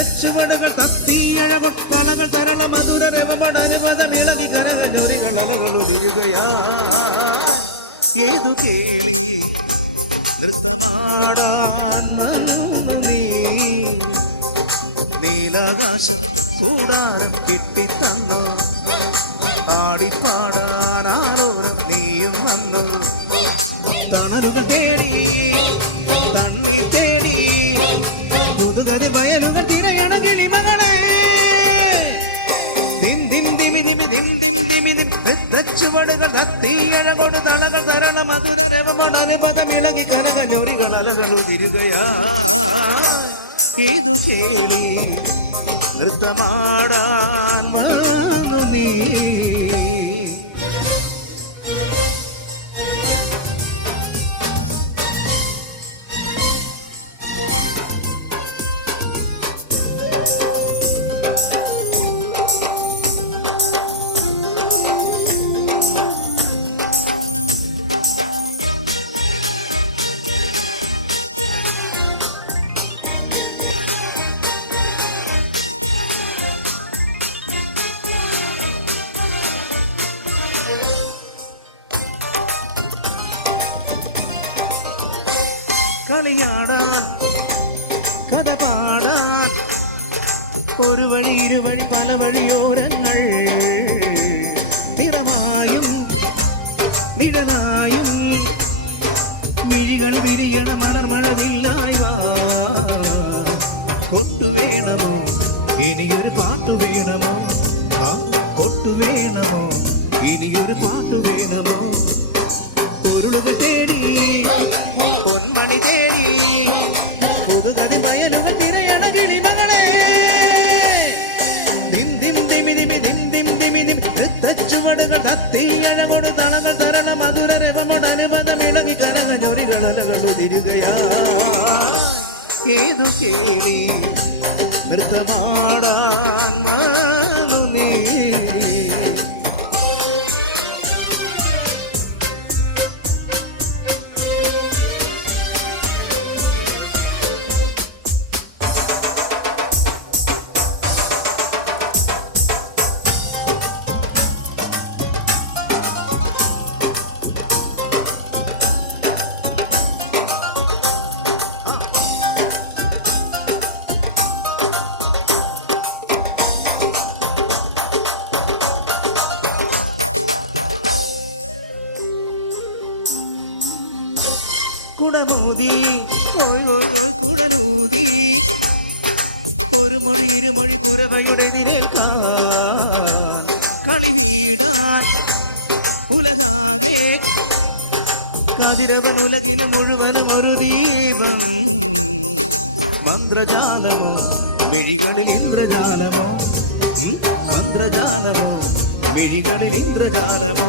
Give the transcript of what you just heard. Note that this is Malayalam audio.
നൃത്തച്ചുവടുകൾ തത്തിയഴകും കളകൾ തരള മധുര രവമടനുപദം ഇളകി കരകഞ്ഞൊരികൾ അലകളുരുകയാ ഏതു കേളി നൃത്തമാടാൻ നീ? കൂടാരം കിട്ടിത്തന്നു. ആടിപ്പാടാൻ ആരോരം നീയും വന്നു. തണലുകൾ നൃത്തച്ചുവടുകൾ തത്തിയഴകൊട് തളകൾ തരള മധുരമടനുപദം ഇളകി കനക ഞൊറികൾ അലകൾ തിരുകയാ. ഏതു കേളി നൃത്തമാടാൻ വന്നു നീ. விளையாடான் கதை பாடான். ஒரு வழி இரு வழி பல வழியோரங்கள் അലകൾ തിരുകയാ കേളി നൃത്തമാടാൻ കുടമൂതി ഓയ് ഒരു മൊഴി ഇരുമൊഴി കുരവയുടെ നിരേൽക്കാൻ കളി വീടാൻ ഉലകാകെ കതിരവൻ ഉലകിന് മുഴുവനും ഒരു ദീപം. മന്ത്രജാലമോ? മിഴികളിൽ ഇന്ദ്രജാലമോ? മന്ത്രജാലമോ? മിഴികളിൽ ഇന്ദ്രജാലമോ?